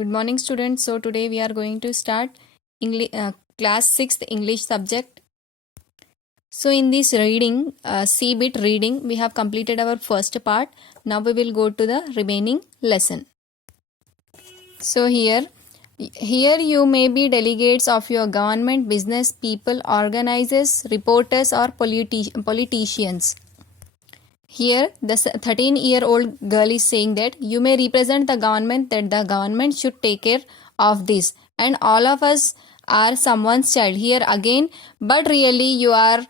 Good morning, students. So today we are going to start English, class 6th English subject. So in this reading, C-bit reading, we have completed our first part. Now we will go to the remaining lesson. So here you may be delegates of your government, business, people, organizers, reporters or politicians. Here, the 13-year-old girl is saying that you may represent the government, that the government should take care of this. And all of us are someone's child. Here again, but really you are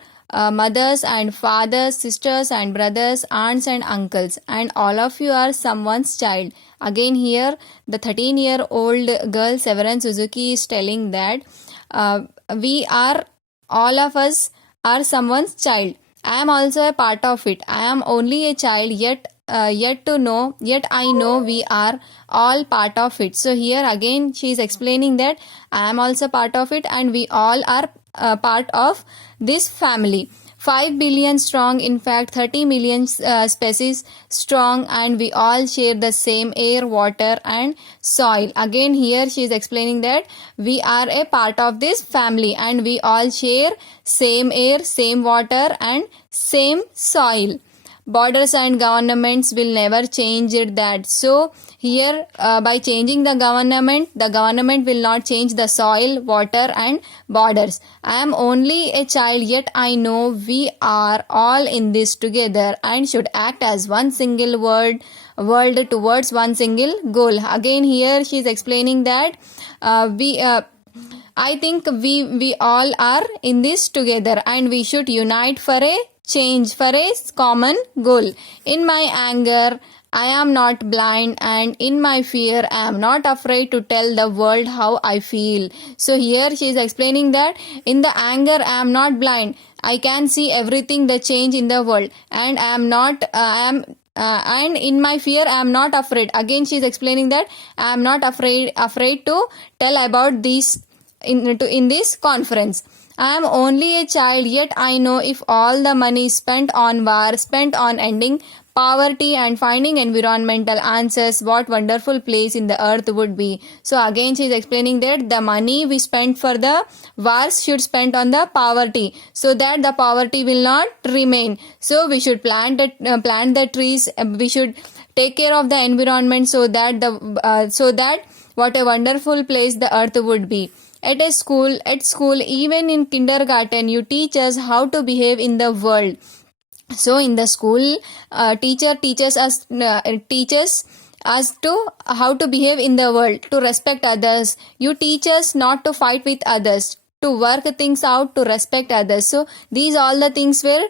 mothers and fathers, sisters and brothers, aunts and uncles. And all of you are someone's child. Again here, the 13-year-old girl, Severan Suzuki, is telling that all of us are someone's child. I am also a part of it. I am only a child, yet I know we are all part of it. So here again she is explaining that I am also part of it and we all are part of this family. 5 billion strong, in fact 30 million species strong, and we all share the same air, water and soil. Again here she is explaining that we are a part of this family and we all share same air, same water and same soil. Borders and governments will never change it that. So here by changing the government will not change the soil, water and borders. I am only a child, yet I know we are all in this together and should act as one single world towards one single goal. Again here she is explaining that I think we all are in this together and we should unite for a change, for a common goal. In my anger, I am not blind, and in my fear, I am not afraid to tell the world how I feel. So here she is explaining that in the anger, I am not blind. I can see everything, the change in the world, and and in my fear I am not afraid. Again she is explaining that I am not afraid to tell about these in this conference. I am only a child, yet I know if all the money spent on war, spent on ending poverty and finding environmental answers, what wonderful place in the earth would be. So again she is explaining that the money we spent for the wars should spend on the poverty, so that the poverty will not remain. So we should plant the trees, we should take care of the environment, so that what a wonderful place the earth would be. At school, even in kindergarten, you teach us how to behave in the world. So in the school, teacher teaches us to how to behave in the world, to respect others. You teach us not to fight with others, to work things out, to respect others. So these all the things will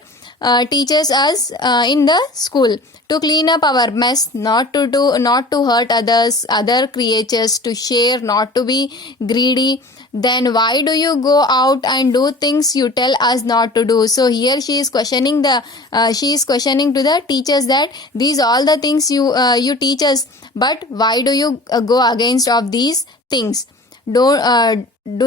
teaches us in the school. To clean up our mess, not to hurt others, other creatures, to share, not to be greedy. Then why do you go out and do things you tell us not to do? So here she is questioning to the teachers that these all the things you teach us, but why do you go against of these things? Do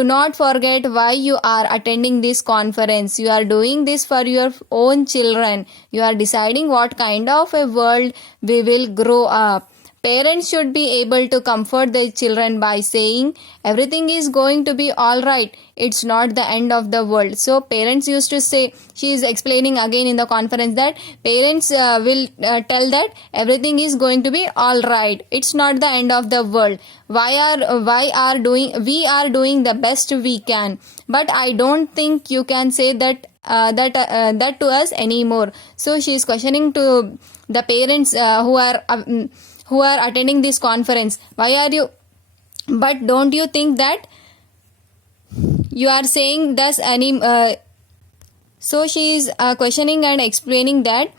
not forget why you are attending this conference. You are doing this for your own children. You are deciding what kind of a world we will grow up. Parents should be able to comfort their children by saying everything is going to be all right. It's not the end of the world. So parents used to say, she is explaining again in the conference that parents will tell that everything is going to be all right. It's not the end of the world. We are doing the best we can. But I don't think you can say that to us anymore. So she is questioning to the parents who are attending this conference. Why are you? But don't you think that you are saying thus so she is questioning and explaining that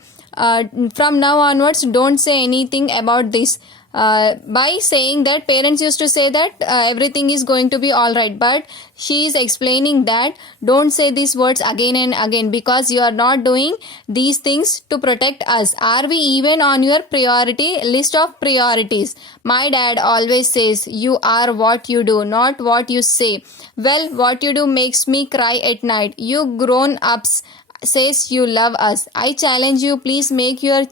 from now onwards don't say anything about this. By saying that parents used to say that everything is going to be all right, but she is explaining that don't say these words again and again, because you are not doing these things to protect us. Are we even on your list of priorities? My dad always says you are what you do, not what you say. Well, what you do makes me cry at night. You grown ups says you love us. I challenge you, please make your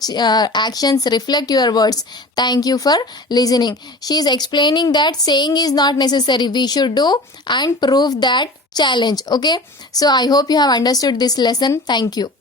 actions reflect your words. Thank you for listening. She is explaining that saying is not necessary. We should do and prove that challenge. Okay. So I hope you have understood this lesson. Thank you.